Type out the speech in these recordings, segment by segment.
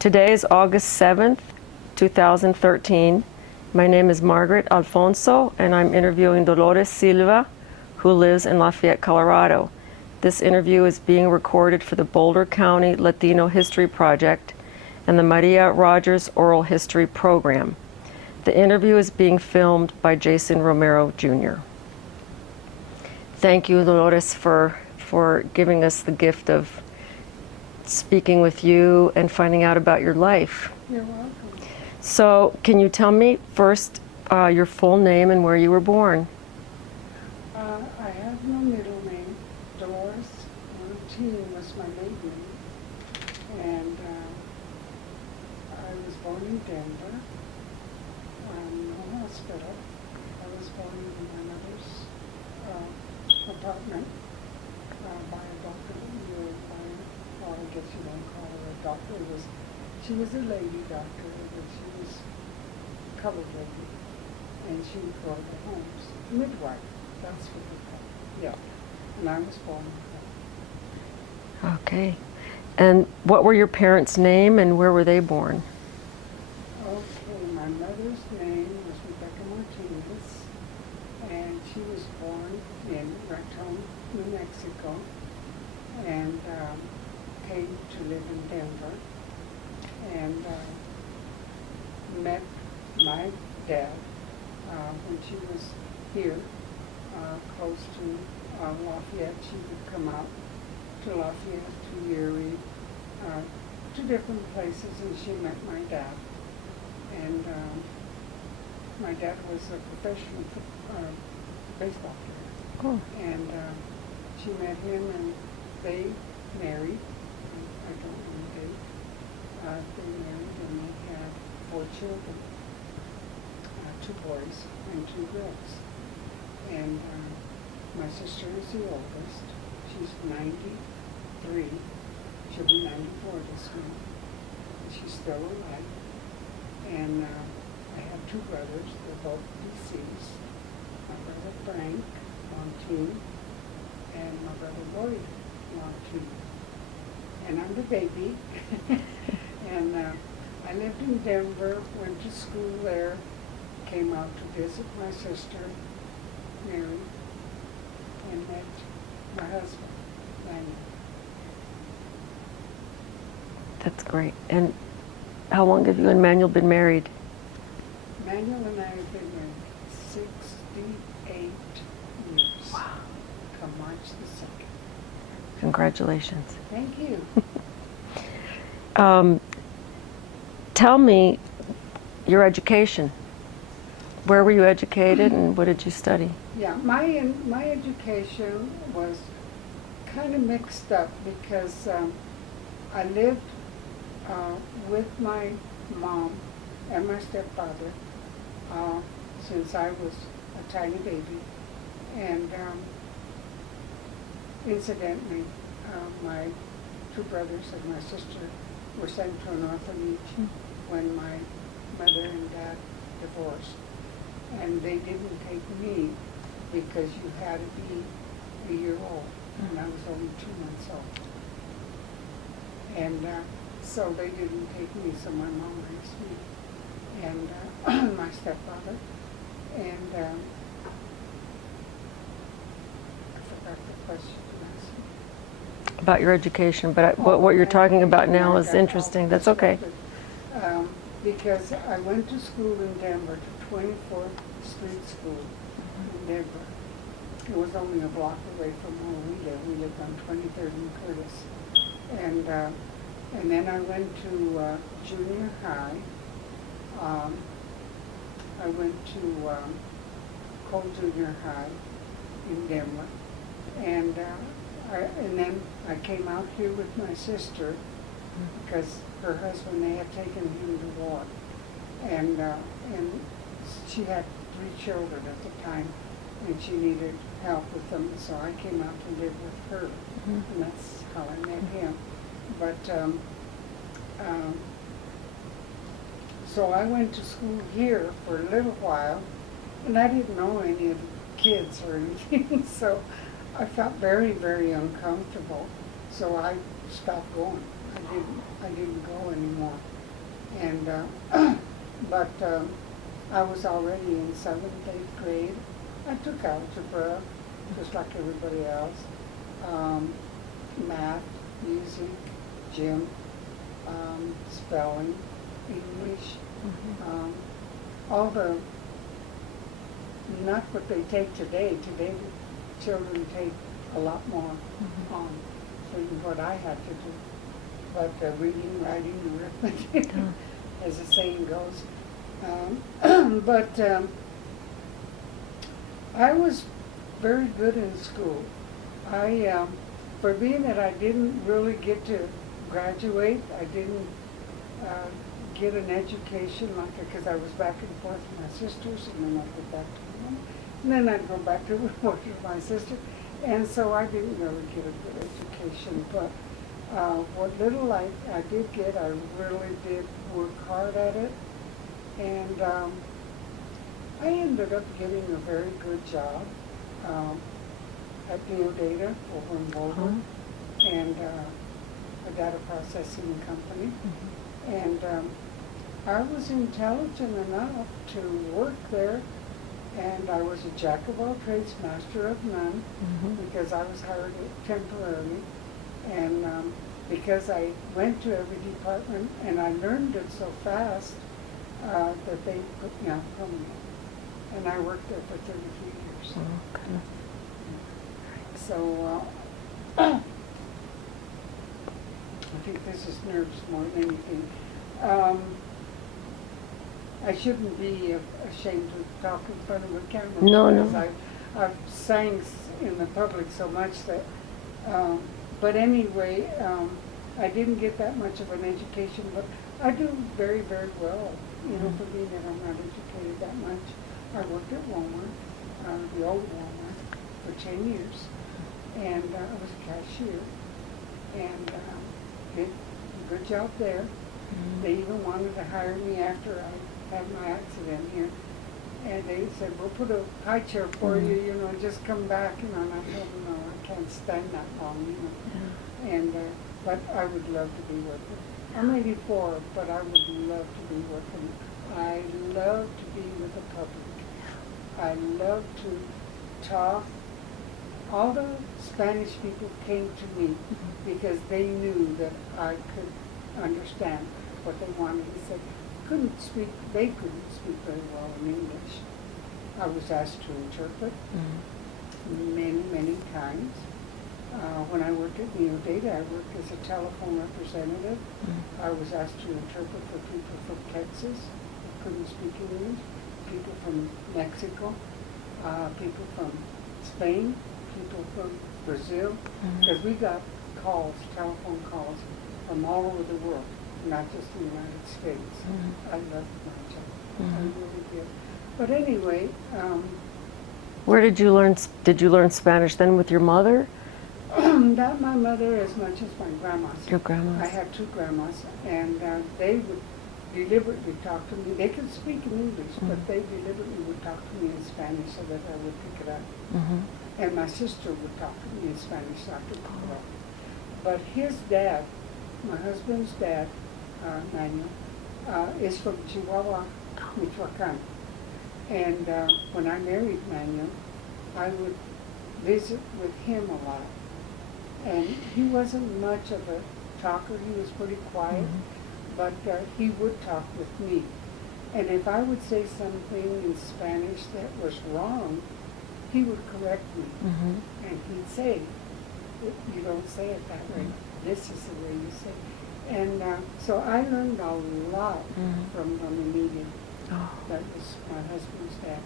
Today is August 7th, 2013. My name is Margaret Alfonso, and I'm interviewing Dolores Silva, who lives in Lafayette, Colorado. This interview is being recorded for the Boulder County Latino History Project and the Maria Rogers Oral History Program. The interview is being filmed by Jason Romero, Jr. Thank you, Dolores, for giving us the gift of speaking with you and finding out about your life. You're welcome. So, can you tell me first your full name and where you were born? I have no middle name. Dolores was my maiden name. And I was born in Denver, no hospital. I was born in my mother's apartment by a doctor. Well, I guess you don't call her a doctor. She was a lady doctor, but she was covered lady, and she would go to the homes. Midwife, that's what we call it. Yeah. And I was born with her. Okay. And what were your parents' name and where were they born? Okay, my mother's name was Rebecca Martinez, and she was born in Raton, New Mexico, and came to live in Denver, and met my dad when she was here, close to Lafayette. She would come out to Lafayette, to Erie, to different places, and she met my dad. And my dad was a professional baseball player. Oh. And she met him, and they married. I don't know the date. They married, and they had 4 children, 2 boys and 2 girls. And my sister is the oldest. She's 93. She'll be 94 this month. She's still alive. And I have 2 brothers. They're both deceased. My brother Frank, Monteen, and my brother Lloyd, Monteen. And I'm the baby. And I lived in Denver, went to school there, came out to visit my sister, Mary, and met my husband, Manuel. That's great. And how long have you and Manuel been married? Manuel and I have been married 68 years. Wow. Come March the 2nd. Congratulations. Thank you. Tell me your education. Where were you educated and what did you study? Yeah, my education was kind of mixed up because I lived with my mom and my stepfather since I was a tiny baby. And incidentally, my 2 brothers and my sister were sent to an orphanage when my mother and dad divorced. And they didn't take me because you had to be a year old, and I was only 2 months old. And so they didn't take me, so my mom raised me, and my stepfather. And I forgot the question you asked me. About your education, but what you're talking about now is interesting. That's okay. Because I went to school in Denver, to 24th Street School in Denver. It was only a block away from where we live. We lived on 23rd and Curtis. And then I went to junior high. I went to Cole Junior High in Denver. And then I came out here with my sister because her husband, they had taken him to war. And she had 3 children at the time, and she needed help with them, so I came out to live with her. And that's how I met him. But so I went to school here for a little while, and I didn't know any of the kids or anything, so I felt very, very uncomfortable. So I stopped going. I didn't go anymore. And but I was already in 7th, 8th grade. I took algebra, just like everybody else. Math, music, gym, spelling, English, all the, not what they take today. Today, children take a lot more than what I had to do. But reading, writing, arithmetic, as the saying goes. But I was very good in school. For being that I didn't really get to graduate, I didn't get an education like because I was back and forth with my sisters, and then I'd go back to mom, and then I'd go back to work with my sister, and so I didn't really get a good education. But what little I did get, I really did work hard at it, and I ended up getting a very good job at NeoData over in Boulder, and a data processing company. And I was intelligent enough to work there, and I was a jack of all trades, master of none, because I was hired temporarily. And because I went to every department, and I learned it so fast that they put me on permanent. And I worked there for 33 years. Okay. So I think this is nerves more than anything. I shouldn't be ashamed to talk in front of a camera. No, because no. I've sang in the public so much that, but anyway, I didn't get that much of an education, but I do very, very well, you know, for being that I'm not educated that much. I worked at Walmart, the old Walmart, for 10 years, and I was a cashier, and did a good job there. They even wanted to hire me after I had my accident here, and they said, we'll put a high chair for you, you know, just come back, you know, and I told them, no, I can't stand that long, you know. And, but I would love to be working. I'm 84, but I would love to be working. I love to be with the public. I love to talk. All the Spanish people came to me because they knew that I could understand what they wanted. He said, they couldn't speak very well in English. I was asked to interpret many, many times. When I worked at NeoData, I worked as a telephone representative. I was asked to interpret for people from Texas who couldn't speak English, people from Mexico, people from Spain, people from Brazil, because we got calls, telephone calls, from all over the world, not just the United States. I loved my job. I really did. But anyway, where did you learn Spanish then, with your mother? Not my mother as much as my grandmas. Your grandmas. I had 2 grandmas, and they would deliberately talk to me. They could speak in English, but they deliberately would talk to me in Spanish so that I would pick it up. And my sister would talk to me in Spanish so I could pick it up. But his dad, my husband's dad, Manuel, is from Chihuahua, Michoacan. And when I married Manuel, I would visit with him a lot. And he wasn't much of a talker. He was pretty quiet, but he would talk with me. And if I would say something in Spanish that was wrong, he would correct me. And he'd say, you don't say it that way. This is the way you say it. And so I learned a lot from Ramírez. That was my husband's dad.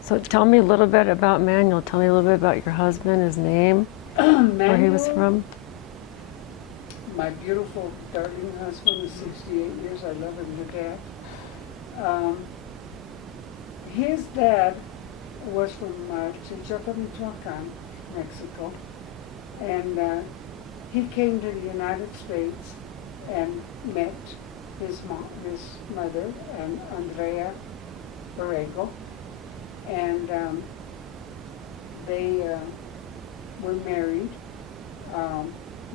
So tell me a little bit about Manuel. Tell me a little bit about your husband, his name, where he was from. My beautiful, darling husband is 68 years. I love him to death. His dad was from Chichopa, Michoacan, Mexico. And he came to the United States and met his mother, and Andrea Borrego. And they were married.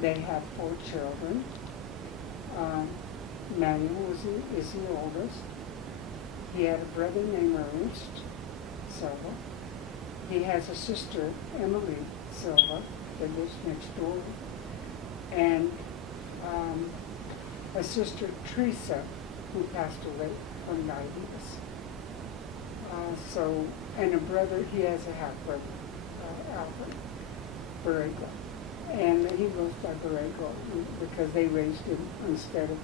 They have 4 children. Manuel is the oldest. He had a brother named Ernest Silva. He has a sister, Emily Silva, that lives next door, and a sister, Teresa, who passed away from diabetes. And a brother, he has a half-brother, Albert Borrego. And he goes by Borrego because they raised him instead of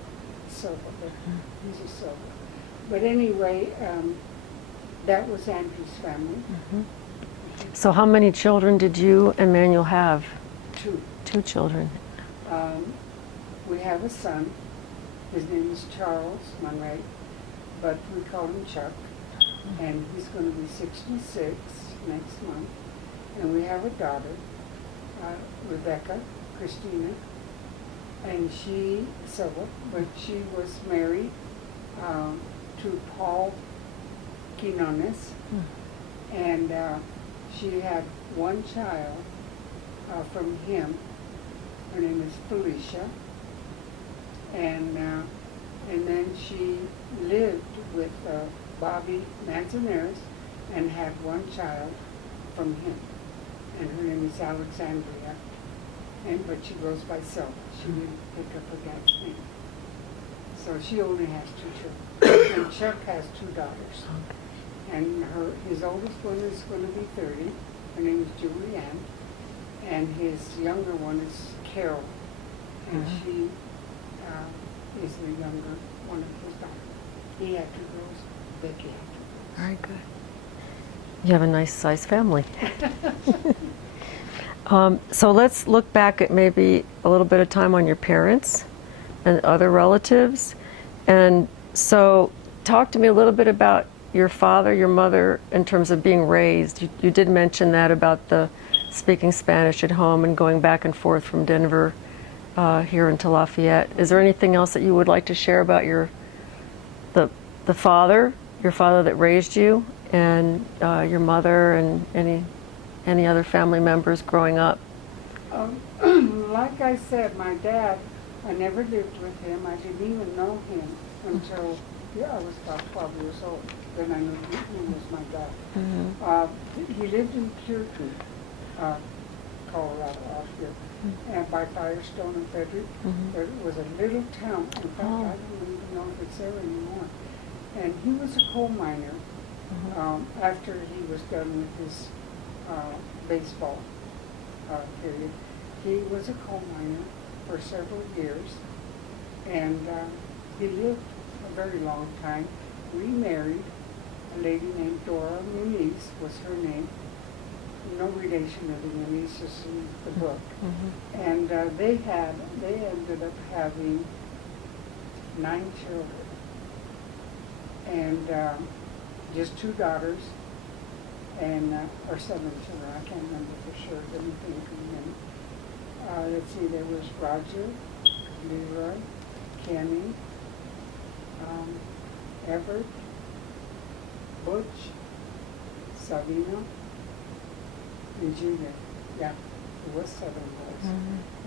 Silva, but he's a Silva. But anyway, that was Andrew's family. So how many children did you and Manuel have? 2. 2 children. We have a son. His name is Charles Manuel, but we call him Chuck. And he's going to be 66 next month. And we have a daughter, Rebecca Christina, and she was married to Paul Quinones, and she had 1 child from him. Her name is Felicia, and then she lived with Bobby Manzanares and had 1 child from him, and her name is Alexandria, but she goes by Silva. She didn't pick up her dad's name. So she only has 2 children. And Chuck has 2 daughters. And his oldest one is going to be 30. Her name is Julianne. And his younger one is Carol. And she is the younger one of his daughters. He had 2 girls. Becky had 2 girls. Very good. You have a nice sized family. So let's look back at maybe a little bit of time on your parents and other relatives. And so talk to me a little bit about your father, your mother, in terms of being raised. You did mention that about the speaking Spanish at home and going back and forth from Denver here into Lafayette. Is there anything else that you would like to share about your father that raised you, and your mother, and any other family members growing up? Like I said, my dad, I never lived with him. I didn't even know him until I was about 12 years old. Then I knew he was my dad. He lived in Puritan, Colorado, out here, and by Firestone and Frederick. There was a little town. In fact, I don't even know if it's there anymore. And he was a coal miner. After he was done with his baseball period, he was a coal miner for several years, and he lived a very long time. Remarried a lady named Dora Muniz was her name. No relation of the Munizes in the book. And they ended up having 9 children, and just 2 daughters, and or 7 children. I can't remember for sure. Let me think a minute. Let's see. There was Roger, Leroy, Kenny, Everett, Butch, Savino, and Julia. Yeah, it was 7 boys.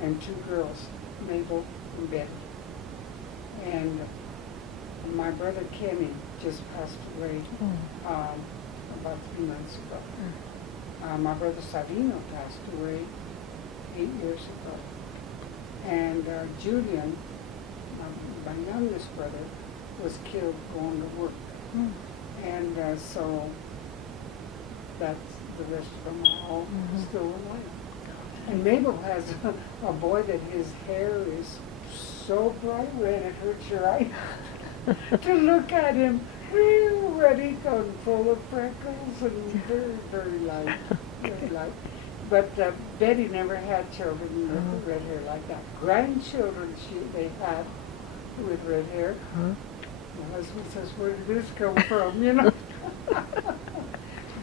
And 2 girls, Mabel and Betty. And my brother Kenny just passed away about 3 months ago. My brother Savino passed away 8 years ago. And Julian, my youngest brother, was killed going to work. And so that's the rest of them are all still alive. And Mabel has a boy that his hair is so bright red it hurts your eye to look at him. Real red, he comes full of freckles and very, very light. Very light. But Betty never had children with red hair like that. Grandchildren they had with red hair. My husband says, where did this come from, you know?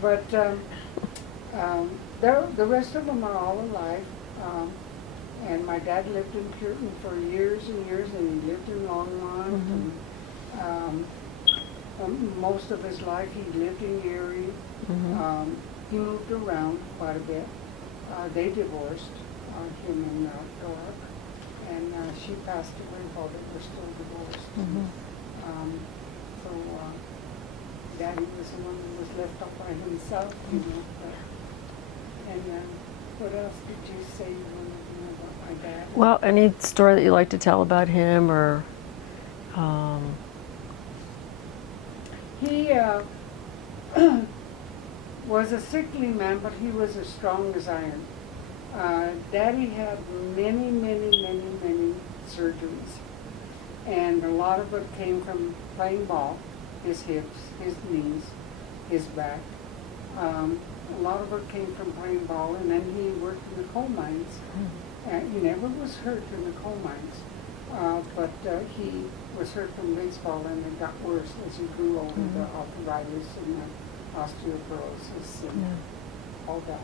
But the rest of them are all alive. And my dad lived in Puritan for years and years, and he lived in Longmont. And, most of his life he lived in Erie. He moved around quite a bit. They divorced, him and Dora. and she passed away while they were still divorced. So Daddy was the one who was left up by himself, you know. But, and what else did you say you wanted to know about my dad? Well, any story that you like to tell about him, or He was a sickly man, but he was as strong as iron. Daddy had many surgeries, and a lot of it came from playing ball, his hips, his knees, his back. A lot of it came from playing ball, and then he worked in the coal mines. He never was hurt in the coal mines, but he was hurt from baseball, and it got worse as he grew older, the arthritis and the osteoporosis and all that.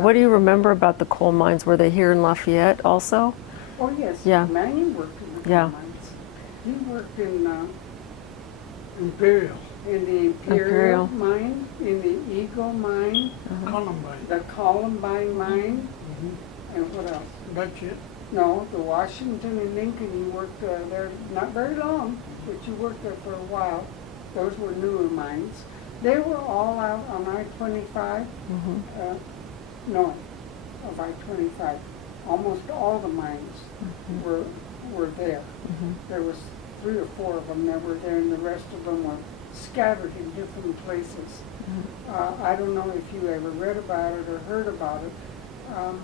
what do you remember about the coal mines? Were they here in Lafayette also? Oh yes, Yeah. Manuel worked in the coal Yeah. mines. He worked in Imperial, the Imperial mine, in the Eagle mine, Columbine. the Columbine mine, and what else? That's it. No, the Washington and Lincoln, you worked there not very long, but you worked there for a while. Those were newer mines. They were all out on I-25, north of I-25. Almost all the mines were there. There was 3 or 4 of them that were there, and the rest of them were scattered in different places. I don't know if you ever read about it or heard about it.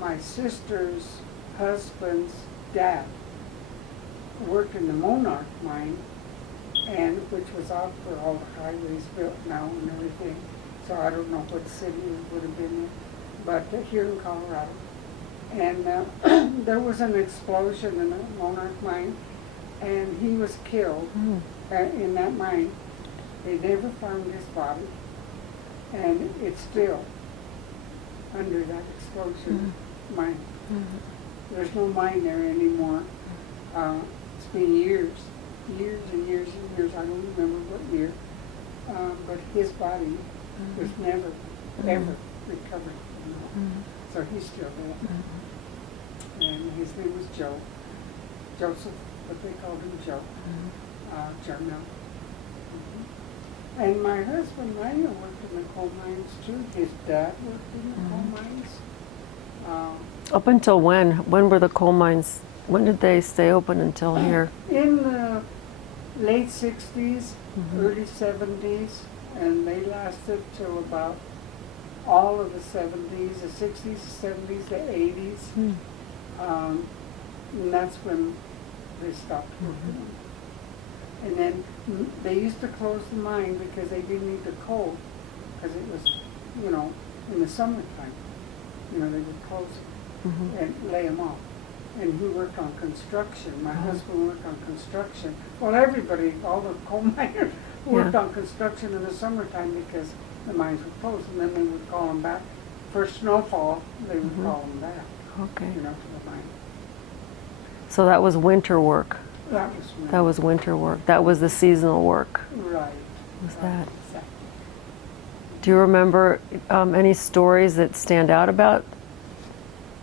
My sister's husband's dad worked in the MROHP mine, and which was out for all the highways built now and everything. So I don't know what city it would have been in, but here in Colorado. And there was an explosion in the MROHP mine, and he was killed in that mine. They never found his body, and it's still under that explosion mine. There's no mine there anymore. It's been years and years and years. I don't remember what year. But his body was never, ever recovered. You know? So he's still there. And his name was Joe. Joseph, but they called him Joe. Manuel. And my husband, Manuel, worked in the coal mines too. His dad worked in the coal mines. Up until when? When were the coal mines? When did they stay open until here? In the late 60s, early 70s, and they lasted till about all of the 70s, the 60s, the 70s, the 80s. And that's when they stopped working. And then they used to close the mine because they didn't need the coal, because it was, you know, in the summertime. You know, they would close it and lay them off. And he worked on construction. My husband worked on construction. Well, everybody, all the coal miners worked on construction in the summertime because the mines were closed, and then they would call them back. For snowfall, they would call them back, Okay. you know, to the mine. So that was winter work. That was when, That was winter work. That was the seasonal work. right. Was right, that? exactly. Do you remember any stories that stand out about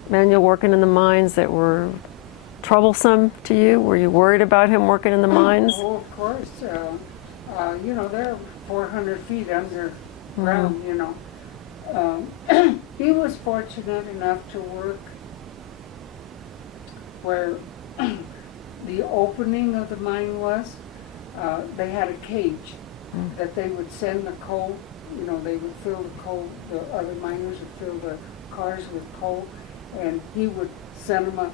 Manuel working in the mines that were troublesome to you? Were you worried about him working in the mines? Oh, of course. You know, they're 400 feet underground, you know. He was fortunate enough to work where the opening of the mine was. They had a cage that they would send the coal. You know, they would fill the coal, the other miners would fill the cars with coal, and he would send them up.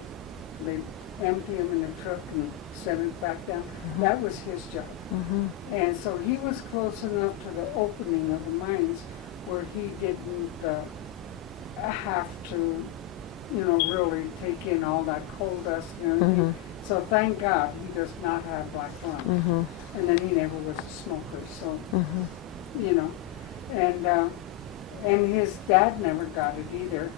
They'd empty them in the truck and send it back down. That was his job. And so he was close enough to the opening of the mines where he didn't have to, you know, really take in all that coal dust and everything. So thank God he does not have black lung. And then he never was a smoker, so, you know. And his dad never got it either.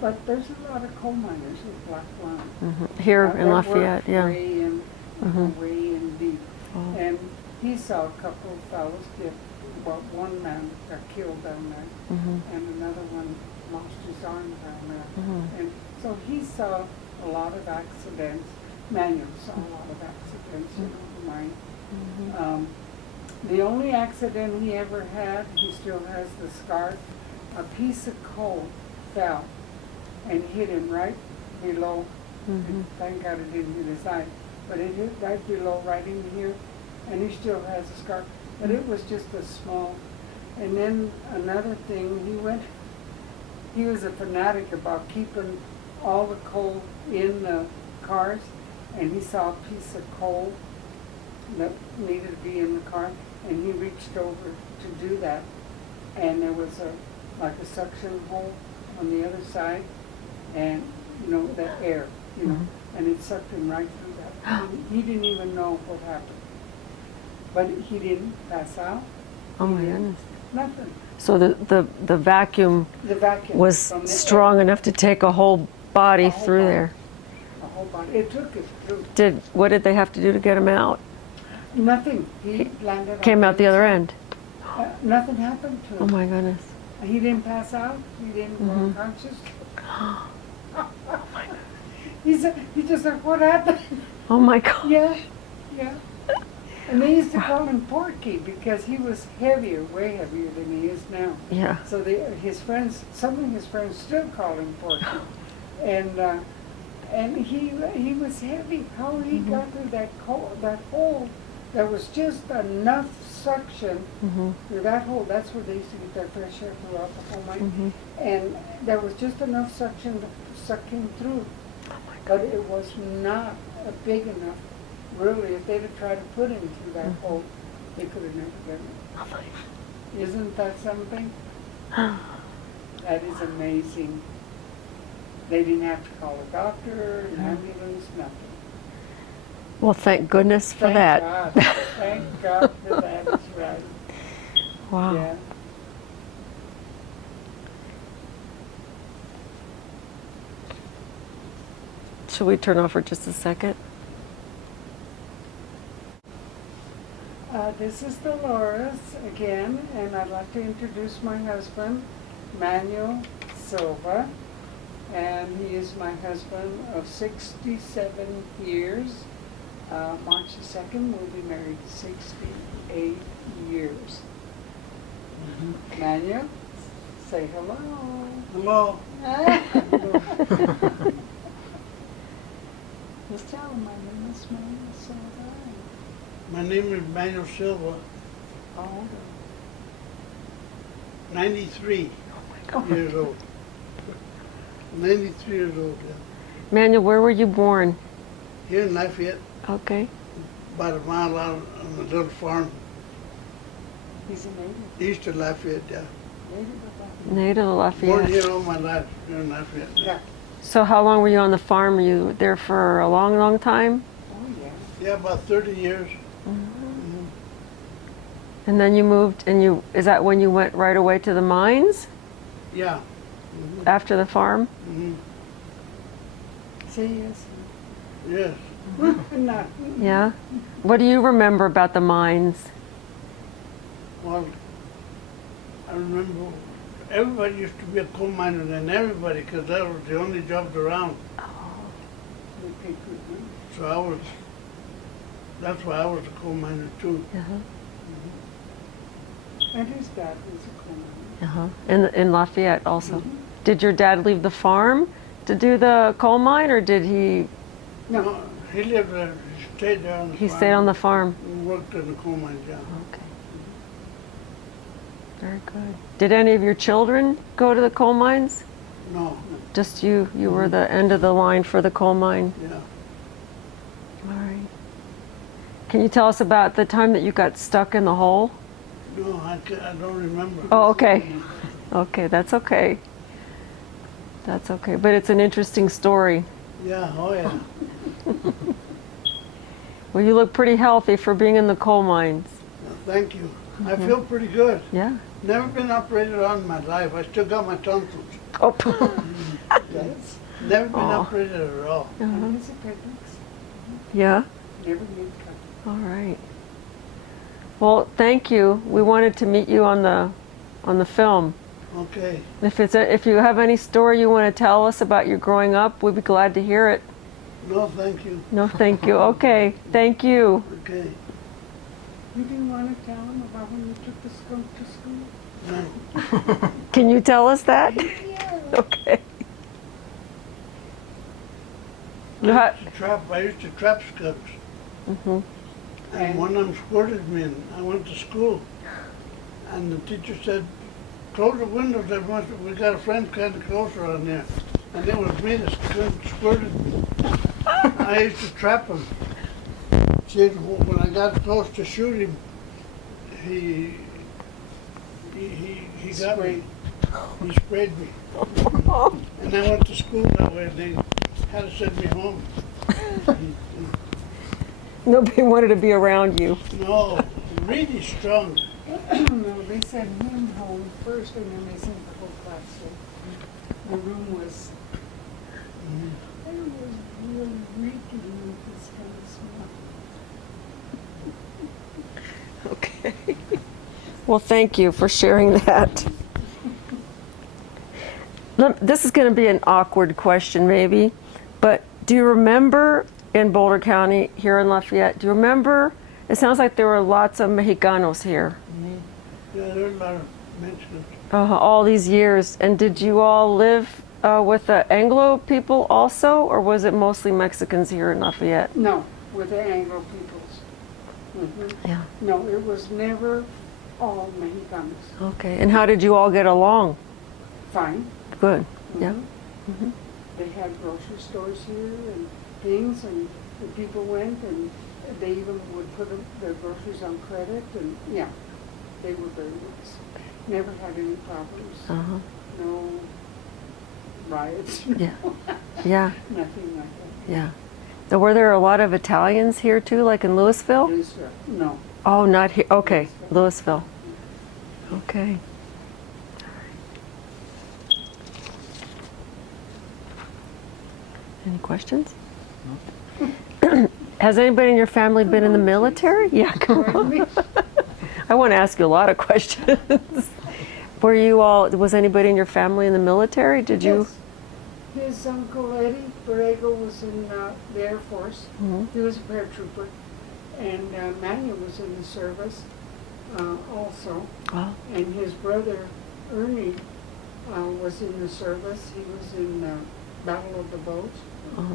But there's a lot of coal miners with black lung. Here in that Lafayette, work yeah. way in deep. And he saw a couple of fellows get, well, one man got killed down there, and another one lost his arm down there. And so he saw a lot of accidents. Manuel saw a lot of accidents, you know, mine. The only accident he ever had, he still has the scar, a piece of coal fell and hit him right below. Thank God it didn't hit his eye, but it hit right below, right in here, and he still has a scar. But it was just a small. And then another thing, he was a fanatic about keeping all the coal in the cars, and he saw a piece of coal that needed to be in the car, and he reached over to do that, and there was like a suction hole on the other side, and you know, that air, you know, and it sucked him right through that. He didn't even know what happened, but he didn't pass out. Oh my goodness. Nothing. So the vacuum The vacuum was from the strong air, enough to take a whole body A whole through body. there. a whole body. It took it through. What did they have to do to get him out? Nothing. He landed. Came on out the other end. Nothing happened to him. Oh my goodness. He didn't pass out. He didn't go unconscious. He just said, "What happened?" Oh my God. Yeah, yeah. And they used to call him Porky because he was heavier, way heavier than he is now. Yeah. So some of his friends still call him Porky. And he was heavy. How he got through that hole, there was just enough suction through that hole. That's where they used to get their fresh air throughout the whole mine. And there was just enough suction to suck him through. But it was not big enough. Really, if they'd have tried to put him through that hole, they could have never done it. Isn't that something? That is amazing. They didn't have to call a doctor, an ambulance, nothing. Well, thank goodness for Thank that. God. Thank God for that. That's right. Wow. Yeah. Should we turn off for just a second? This is Dolores again, and I'd like to introduce my husband, Manuel Silva, and he is my husband of 67 years. March the 2nd, we'll be married 68 years. Manuel, say hello. Hello. Just tell him my name is Manuel Silva. My name is Manuel Silva, How old 93 God. years old. 93 years old, yeah. Manuel, where were you born? Here in Lafayette, Okay. about a mile out on a little farm, He's a native. east of Lafayette, yeah. Native of Born Lafayette. here all my life, here in Lafayette. Yeah. So how long were you on the farm? Were you there for a long, long time? Oh, yeah. Yeah, about 30 years. And then you moved, and is that when you went right away to the mines Yeah. after the farm? Say yes. Yes. No. Yeah. What do you remember about the mines? Well, I remember everybody used to be a coal miner then, everybody, because that was the only jobs around. We paid good money. So that's why I was a coal miner too. And his dad was a coal miner. In Lafayette also. Did your dad leave the farm to do the coal mine, or did he? No, he lived there, he stayed there on the He farm. stayed on the farm. And worked in the coal mines, yeah. Okay. Very good. Did any of your children go to the coal mines? No, Just you? You were the end of the line for the coal mine. yeah. All right. Can you tell us about the time that you got stuck in the hole? No, I don't remember. Oh, okay. Okay, that's okay. That's okay. But it's an interesting story. Yeah, oh yeah. Well, you look pretty healthy for being in the coal mines. Thank you. I feel pretty good. Yeah. Never been operated on in my life. I still got my tonsils. Oh. Yes. Never been Aw. operated at all. And his appendix. Yeah. Never been cut. All right. Well, thank you. We wanted to meet you on the film. Okay. If you have any story you want to tell us about your growing up, we'd be glad to hear it. No, thank you. No, thank you. Okay, thank you. Okay. You didn't want to tell him about when you took the skunk to school? No. Can you tell us that? Yeah. Okay. You ha- I used to trap skunks. Mhm. And one of them squirted me, and I went to school. And the teacher said, close the windows, we got a friend kind of closer on there. And it was me that squirted me. I used to trap him. See, when I got close to shoot him, he got me. He sprayed me. And I went to school that way, and they had to send me home. Nobody wanted to be around you. No, really strong. No, they sent him home first, and then they sent the whole class home. The room was, it was really reeking with this kind of smell. Okay. Well, thank you for sharing that. This is going to be an awkward question, maybe, but do you remember in Boulder County, here in Lafayette, do you remember? It sounds like there were lots of Mexicanos here. Yeah, there's a lot of Mexicans. All these years. And did you all live with the Anglo people also, or was it mostly Mexicans here in Lafayette? No, with the Anglo peoples. Yeah. No, it was never all Mexicanos. Okay. And how did you all get along? Fine. Good. Yeah. Mhm. They had grocery stores here and things, and the people went, and they even would put their groceries on credit, and yeah, they were very nice. Never had any problems. Uh-huh. No riots. Yeah. Yeah. Nothing like that. Yeah. So were there a lot of Italians here too, like in Louisville? No. Oh, not here. Okay. Louisville. Okay. Any questions? Has anybody in your family been in the military? Yeah, come Pardon me? on. I want to ask you a lot of questions. Were you all, was anybody in your family in the military? Did you? Yes. His uncle Eddie Borrego was in the Air Force. Mhm. He was a paratrooper. And Manuel was in the service also. Oh, And his brother Ernie was in the service. He was in Battle of the Bulge. Uh-huh.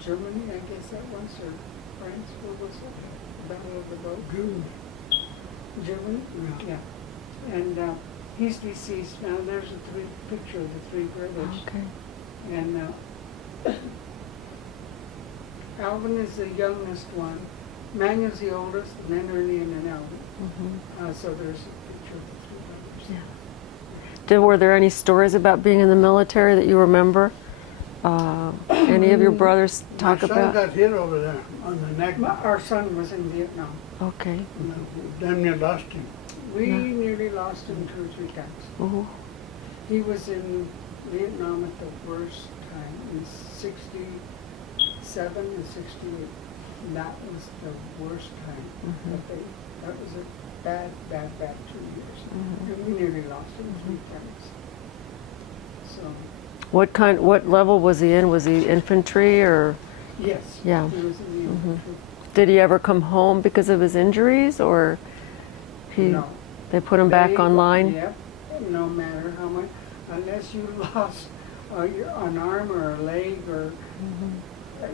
Germany, I guess that was, or France, where was it? Battle of the Bulge? Germany? Yeah. Yeah. And he's deceased now. There's a picture of the three brothers. okay. And Alvin is the youngest one. Manuel's the oldest, and then Ernie and then Alvin. Mhm. So there's a picture of the three brothers. Yeah. Were there any stories about being in the military that you remember? Any of your brothers talk My son about? got hit over there on the neck. Our son was in Vietnam. Okay. Damn near lost him. We Yeah. nearly lost him 2 or 3 times. Ooh. He was in Vietnam at the worst time, in 67 and 68. And that was the worst time. Mhm. That was a bad 2 years. Mhm. And we nearly lost him 3 times. So, What level was he in? Was he infantry or? yes, Yeah. he was in the infantry. Did he ever come home because of his injuries, or No. they put him back They- online? Yep, no matter how much, unless you lost an arm or a leg or,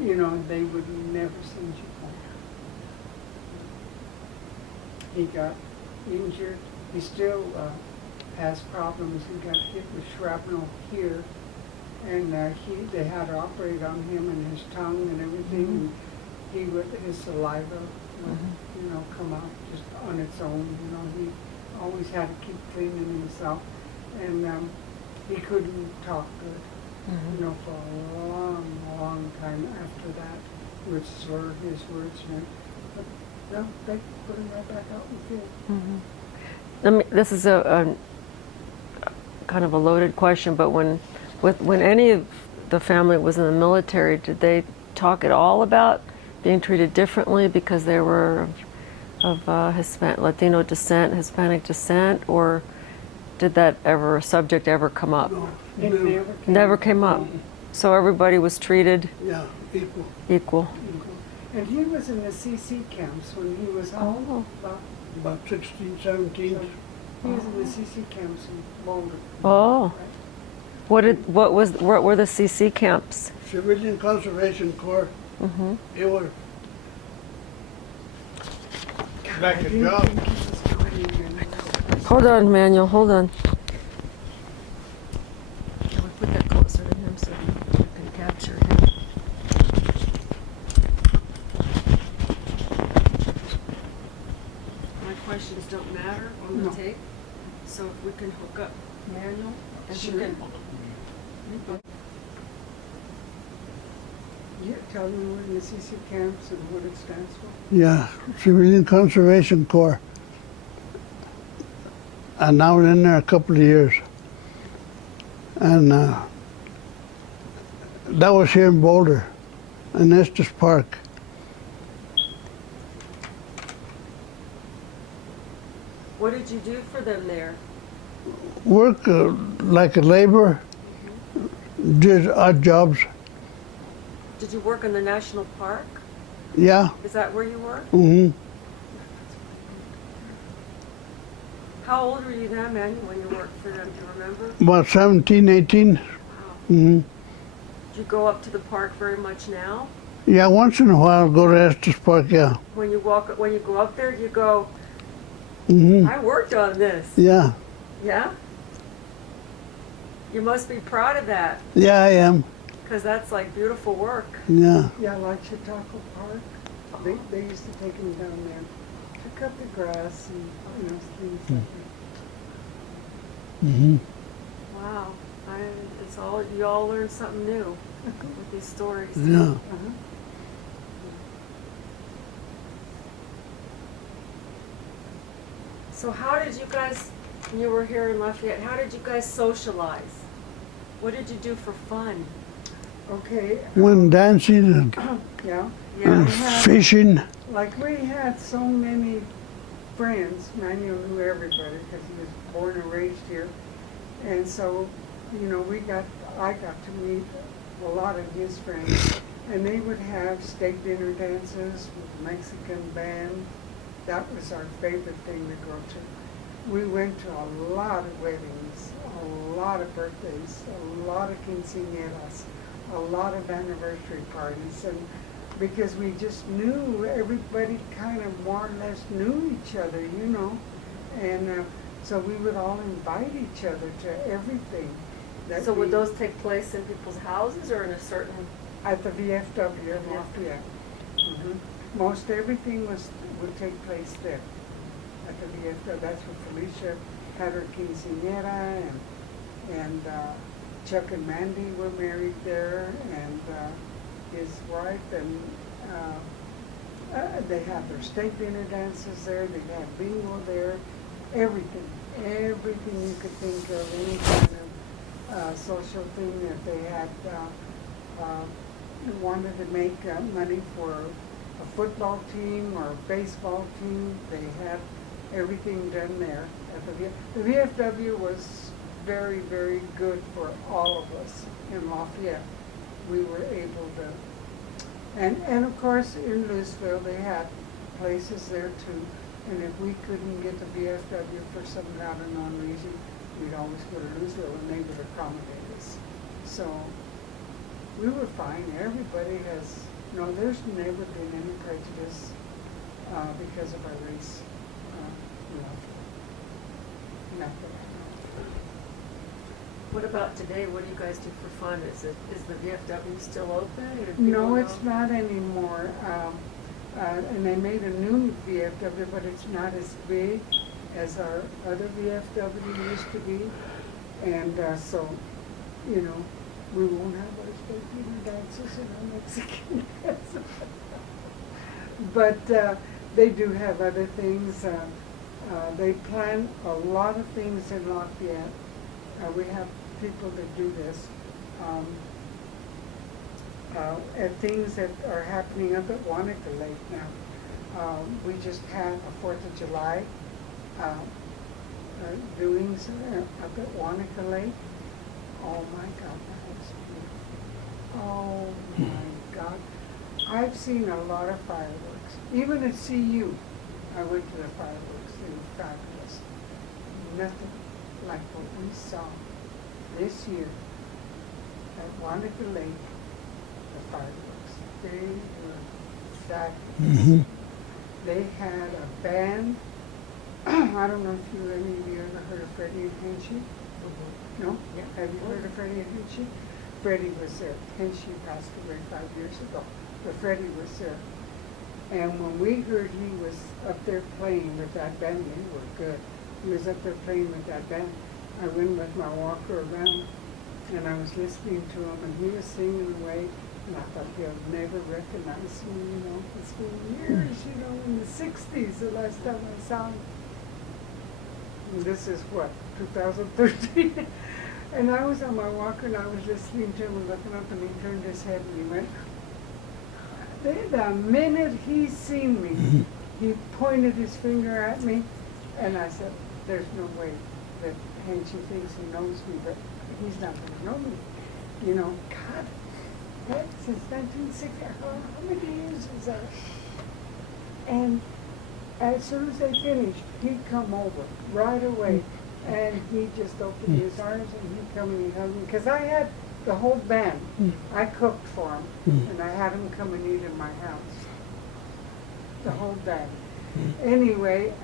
you know, they would never send you home. He got injured. He still has problems. He got hit with shrapnel here, and they had to operate on him and his tongue and everything. And he would, his saliva would, you know, come out just on its own. You know, he always had to keep cleaning himself, and he couldn't talk good. You know, for a long time after that, he would slur his words. But no, they put him right back out in the field. This is a kind of a loaded question, but when any of the family was in the military, did they talk at all about being treated differently because they were of Latino descent, Hispanic descent, or did that subject ever come up? No, It never. Never came up. So everybody was treated Yeah, equal. equal. And he was in the CC camps when he was how old? About 16, 17. He was in the CC camps in Boulder. Oh. What were the CC camps? Civilian Conservation Corps. Mm-hmm. It was like I a didn't job. think he was going in. Hold on, Manuel, hold on. Can we put that closer to him so we can capture him? My questions don't matter on the No. tape, so if we can hook up Manuel, and he Sure. can. You tell me what in the CC camps and what it stands for. Yeah, Civilian Conservation Corps. And I was in there a couple of years. And that was here in Boulder, in Estes Park. What did you do for them there? Work like a laborer, did odd jobs. Did you work in the national park? Yeah, Is that where you were? mm-hmm. How old were you then, Manuel, when you worked for them? Do you remember? About 17, 18. Wow. Mm-hmm. Do you go up to the park very much now? Yeah, once in a while go to Estes Park, yeah. When you go up there, you go, Mm-hmm. I worked on this. Yeah, Yeah? You must be proud of that, yeah, I am. because that's like beautiful work. Yeah. Yeah, like Chautauqua Park. They used to take him down there to cut the grass and things like that. Mm-hmm. Wow. You all learn something new with these stories. Yeah. Uh-huh. So how did you guys, when you were here in Lafayette, how did you guys socialize? What did you do for fun? Okay. Went dancing and Yeah. Yeah. fishing. Like we had so many friends. Manuel knew everybody because he was born and raised here, and so I got to meet a lot of his friends, and they would have steak dinner dances with Mexican band. That was our favorite thing to go to. We went to a lot of weddings, a lot of birthdays, a lot of quinceañeras, a lot of anniversary parties, and because we just knew everybody kind of more or less knew each other, and so we would all invite each other to everything. that So would we- those take place in people's houses or in a certain? At the VFW in Lafayette. Most everything would take place there at the VFW. That's where Felicia had her quinceañera, and Chuck and Mandy were married there, and his wife, and they had their steak dinner dances there. They had bingo there. Everything you could think of, any kind of social thing that they had. Wanted to make money for a football team or a baseball team. They had everything done there. The VFW was very, very good for all of us in Lafayette. We were able to, and of course in Louisville they had places there too. And if we couldn't get the VFW for some kind of known reason, we'd always go to Louisville and they would accommodate us. So we were fine. Everybody has, there's never been any prejudice because of our race. Not that I know. What about today? What do you guys do for fun? Is the VFW still open? Or do No, people it's know? not anymore. And they made a new VFW, but it's not as big as our other VFW used to be. And so, we won't have our steak dinner dances and our Mexican dances. But they do have other things. They plan a lot of things in Lafayette. We have people that do this. At things that are happening up at Wanaka Lake now. We just had a 4th of July doings up at Wanaka Lake. Oh my God, that was beautiful. Oh my God. I've seen a lot of fireworks. Even at CU, I went to the fireworks. They were fabulous. Nothing like what we saw this year at Wanaka Lake, the fireworks. They were fabulous. They had a band. I don't know if any of you ever heard of Freddie and Henchy. No? Yeah. Have you heard of Freddie and Henchy? Freddie was there. Henchy passed away 5 years ago, but Freddie was there. And when we heard he was up there playing with that band, they were good. He was up there playing with that band. I went with my walker around, and I was listening to him, and he was singing away, and I thought he'll never recognize me, you know. It's been years, you know, in the 60s, the last time I saw him. And this is what, 2013? And I was on my walker, and I was listening to him and looking up, and he turned his head, and he went, the minute he seen me, he pointed his finger at me, and I said, there's no way that Henchy thinks he knows me, but he's not going to know me. You know, God, that's since 1960, how many years is that? And as soon as they finished, he'd come over right away, and he just opened his arms, and he'd come and he'd hug me, because I had the whole band. I cooked for him, and I had him come and eat in my house. The whole band. Anyway,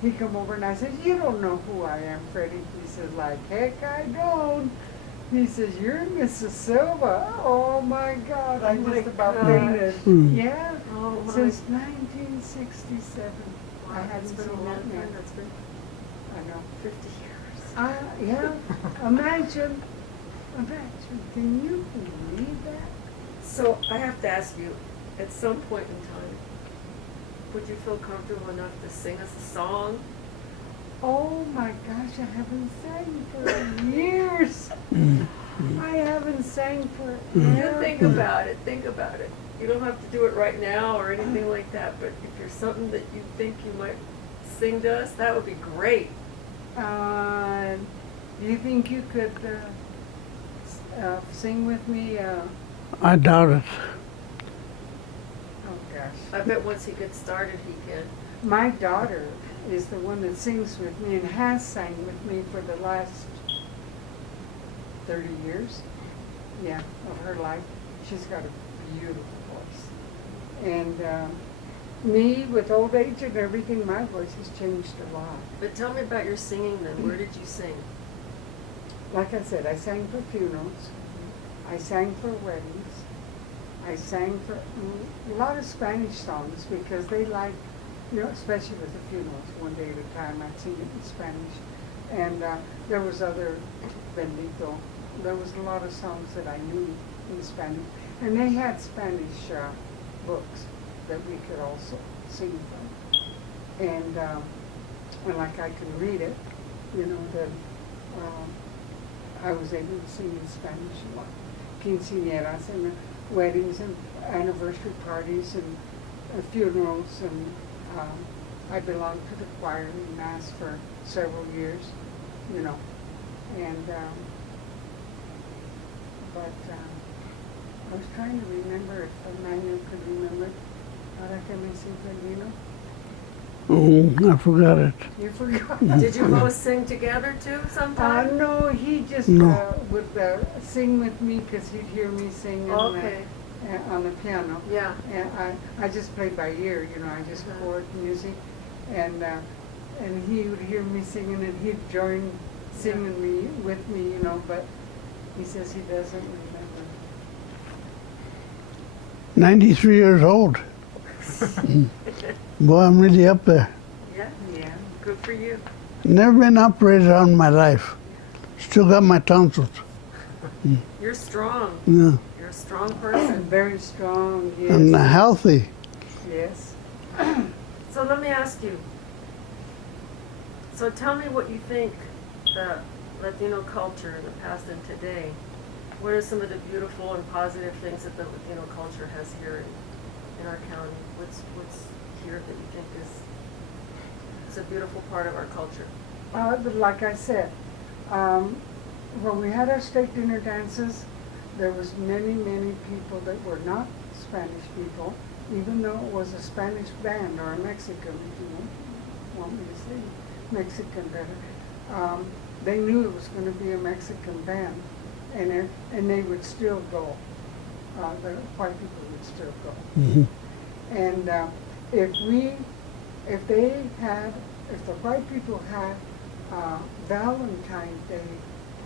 he come over and I said, you don't know who I am, Freddie. He says, like, heck I don't. He says, you're Mrs. Silva. Oh my God, I just about fainted. Yeah, since 1967. Wow, I hadn't it's been seen a long that man. time. That's been I know. 50 years. Yeah, imagine, can you believe that? So I have to ask you, at some point in time, would you feel comfortable enough to sing us a song? Oh my gosh, I haven't sang for years. I haven't sang for You think about it, think about it. You don't have to do it right now or anything like that, but if there's something that you think you might sing to us, that would be great. Do you think you could sing with me? I doubt it. Oh gosh. I bet once he gets started, he can. My daughter is the one that sings with me and has sang with me for the last 30 years, yeah, of her life. She's got a beautiful voice. And me, with old age and everything, my voice has changed a lot. But tell me about your singing then. Where did you sing? Like I said, I sang for funerals. I sang for weddings. I sang for a lot of Spanish songs because they like, you know, especially with the funerals, one day at a time, I'd sing it in Spanish. And there was other, Bendito, there was a lot of songs that I knew in Spanish. And they had Spanish books that we could also sing from. And like I could read it, you know, that I was able to sing in Spanish a lot. Quinceañeras and weddings and anniversary parties and funerals, and I belonged to the choir in Mass for several years, you know, and but I was trying to remember if Manuel could remember. Ahora que me siento vino. Oh, I forgot it. You forgot. Did you both sing together too sometime? No, he just No. would sing with me because he'd hear me sing Okay. on the piano. Yeah. And I just played by ear, you know, I just chord music. And he would hear me singing and he'd join singing me with me, you know, but he says he doesn't remember. 93 years old. Boy, I'm really up there. Yeah. Yeah. Good for you. Never been operated on in my life. Still got my tonsils. You're strong. Yeah. You're a strong person. Very strong, yes. And healthy. Yes. So let me ask you. So tell me what you think the Latino culture in the past and today. What are some of the beautiful and positive things that the Latino culture has here in our county? What's here that you think is a beautiful part of our culture? But like I said, when we had our state dinner dances, there was many, many people that were not Spanish people, even though it was a Spanish band or a Mexican, if you want me to say Mexican better. They knew it was going to be a Mexican band, and they would still go. The white people would still go. Mm-hmm. And if the white people had Valentine's Day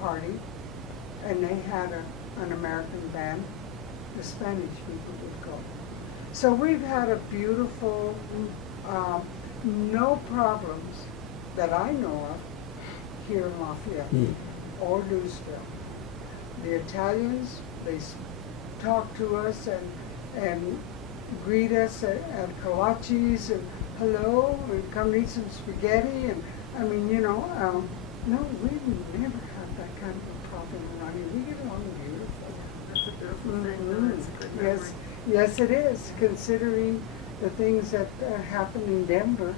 party, and they had an American band, the Spanish people would go. So we've had a beautiful, no problems that I know of here in Lafayette or Louisville. The Italians, they talk to us and greet us at kolaches and hello, and come eat some spaghetti, and I mean, no, we've never had that kind of a problem around here. We get along beautiful. That's a beautiful thing, though. It's a good memory. Yes, it is, considering the things that happen in Denver.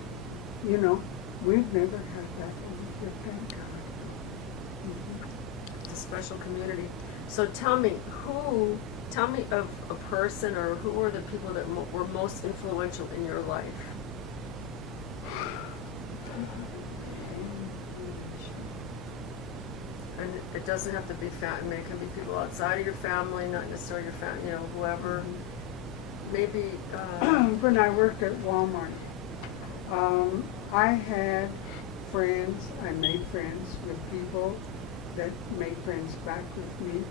We've never had that here, thank God. It's a special community. So tell me of a person, or who were the people that were most influential in your life? And it doesn't have to be family. It can be people outside of your family, not necessarily your family. Whoever. Maybe. When I worked at Walmart, I had friends. I made friends with people that made friends back with me,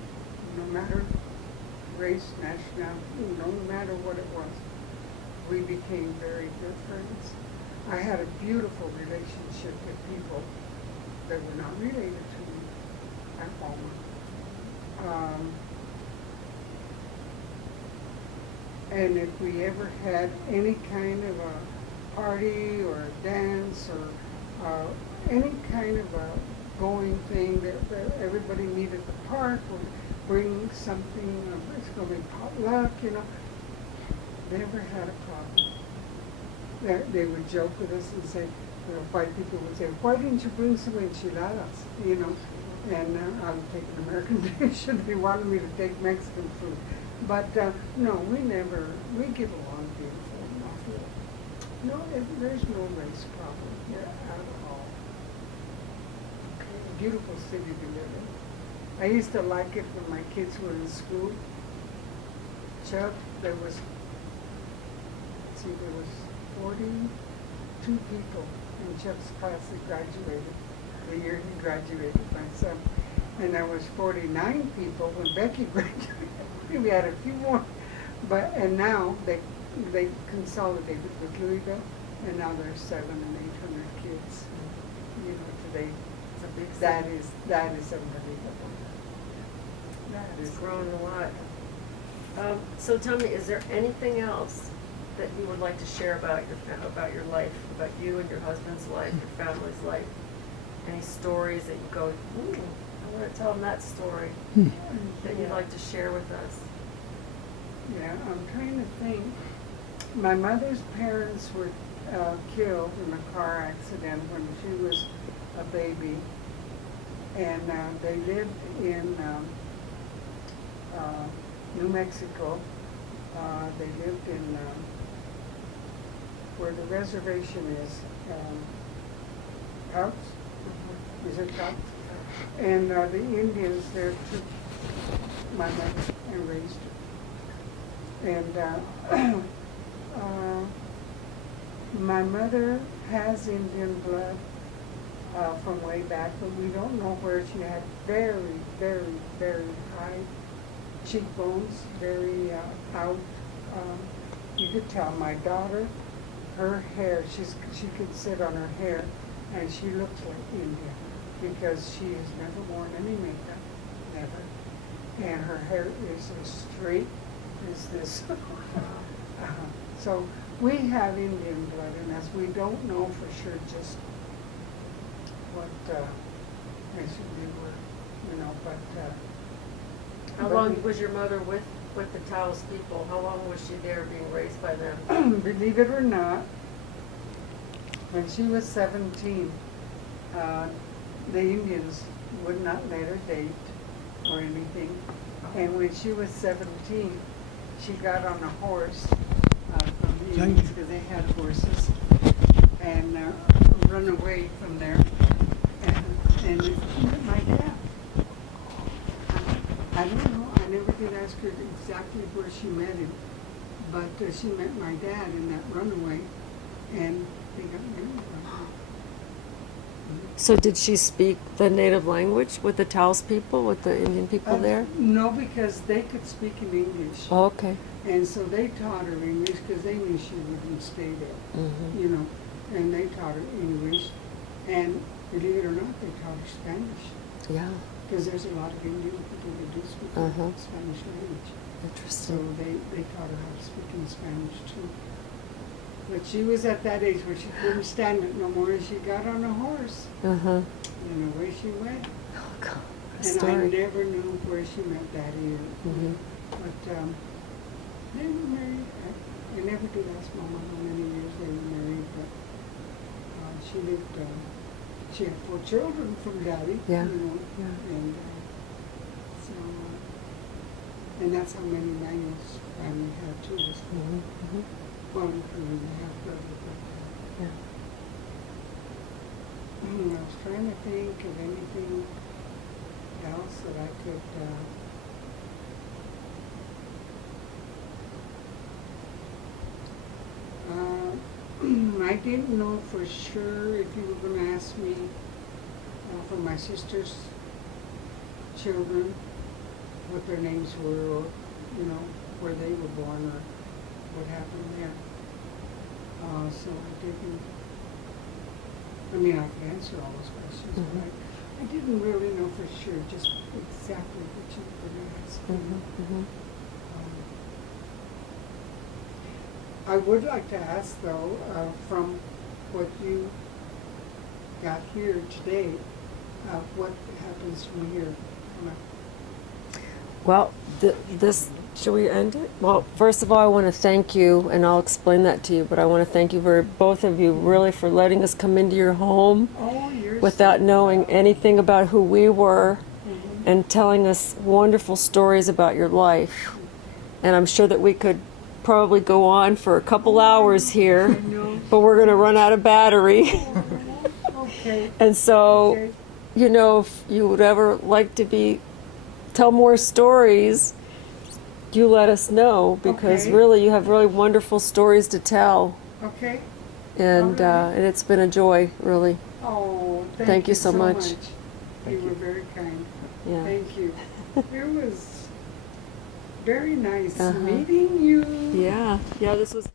no matter race, nationality, no matter what it was. We became very good friends. I had a beautiful relationship with people that were not related to me at Walmart. And if we ever had any kind of a party or a dance or any kind of a going thing that everybody meet at the park or bring something, it's going to be potluck, never had a problem. They would joke with us and say, white people would say, why didn't you bring some enchiladas, and I would take an American dish and they wanted me to take Mexican food. But no, we get along beautiful in Lafayette. No, there's no race problem here at all. Beautiful city to live in. I used to like it when my kids were in school. Chuck, there was 42 people in Chuck's class that graduated. The year he graduated, my son. And there was 49 people when Becky graduated. We had a few more. And now they consolidated with Louisville, and now there's 700 and 800 kids. Today. It's a big That city. is unbelievable. It's grown a lot. So tell me, is there anything else that you would like to share about your life, about you and your husband's life, your family's life? Any stories that you go, I want to tell them that story that you'd like to share with us? Yeah, I'm trying to think. My mother's parents were killed in a car accident when she was a baby, and they lived in New Mexico. They lived in where the reservation is, Taos? Is it Taos? And the Indians there took my mother and raised her. And my mother has Indian blood from way back, but we don't know where. She had very, very, very high cheekbones, very out. You could tell my daughter, her hair, she could sit on her hair, and she looks like Indian because she has never worn any makeup, never. And her hair is as straight as this. So we have Indian blood in us. We don't know for sure just what nation we were, but. How long was your mother with the Taos people? How long was she there being raised by them? Believe it or not, when she was 17, the Indians would not let her date or anything. And when she was 17, she got on a horse from the Thank Indians you. because they had horses and run away from there. And she met my dad. I don't know. I never did ask her exactly where she met him, but she met my dad in that runaway, and they got married. So did she speak the native language with the Taos people, with the Indian people there? No, because they could speak in English. Oh, okay. And so they taught her English because they knew she wouldn't stay there, Mm-hmm. you know. And they taught her English. And believe it or not, they taught her Spanish. Yeah. Because there's a lot of Indian people that do speak Uh-huh. Spanish language. So Interesting. they taught her how to speak in Spanish too. But she was at that age where she couldn't stand it no more, and she got on a horse. Uh-huh. And away she went. Oh, God. What a And I story. never knew where she met Daddy. Mhm. But they were married. I never did ask Mama how many years they were married, but she lived. She had 4 children from Daddy. Yeah. You know, Yeah. and so, and that's how many Manuel's family had too. Was Mhm. Mhm. 1, 2, and a half brother. Yeah. I was trying to think of anything else that I could. I didn't know for sure if you were going to ask me for my sister's children, what their names were, or you know where they were born, or what happened there. So I didn't. I mean, I could answer all those questions, Mhm. but I didn't really know for sure just exactly what you were going to ask me. Mhm. Mhm. I would like to ask, though, from what you got here today, what happens from here? Well, should we end it? Well, first of all, I want to thank you, and I'll explain that to you, but I want to thank you both of you really for letting us come into your home Oh, you're without so knowing welcome. anything about who we were Mhm. and telling us wonderful stories about your life. And I'm sure that we could probably go on for a couple hours here, I know. but we're going to run out of battery. Okay. And so, Okay. you know, if you would ever like to tell more stories, you let us know, because Okay. really you have really wonderful stories to tell, Okay. and All right. and it's been a joy, really. Oh, Thank you so much. You were very kind. Yeah. Thank you. It was very nice Uh-huh. meeting you. Yeah, this was